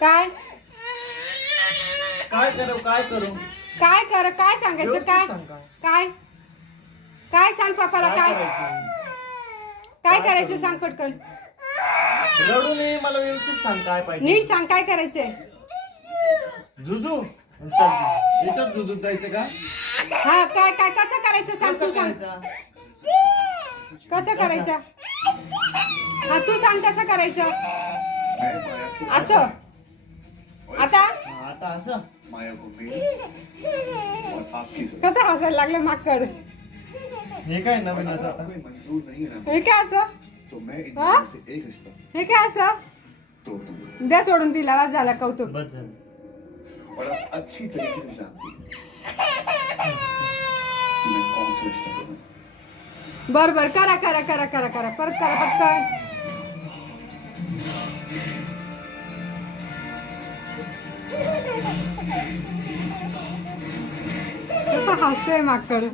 काय काय करू काय करू काय कर काय सांगायचं व्यवस्थित काय सांग काय. काय काय सांग पप्पाला काय करायचं? काय काय करायचं करू? सांग पटकन रडू नये मला व्यवस्थित सांग काय पाहिजे. नीट सांग काय करायचंय जुजू चल याच्यात जुजूत जायचं का हा काय काय कसं करायचं सांग तू कसं सांग करायचं? कसं करायचं हा तू सांग कसं करायचं असं आता हा, आता असं माया को मेरी और आपकी जरूरत कसं हसायला लागलं माकड हे काय नवीन आता कोई मंजूर नहीं है ना हे काय असं तो मैं इन हाँ? दोनों से एक रिश्ता हे काय असं तोड़ दूंगा द्या सोडून दिला वाज झाला कौतुक बस झालं. और आप अच्छी तरीके से जानती हैं कि मैं कौन सा रिश्ता तोड़ूं। बर बर करा करा करा करा करा परत करा पटकन कसं हसतंय माकड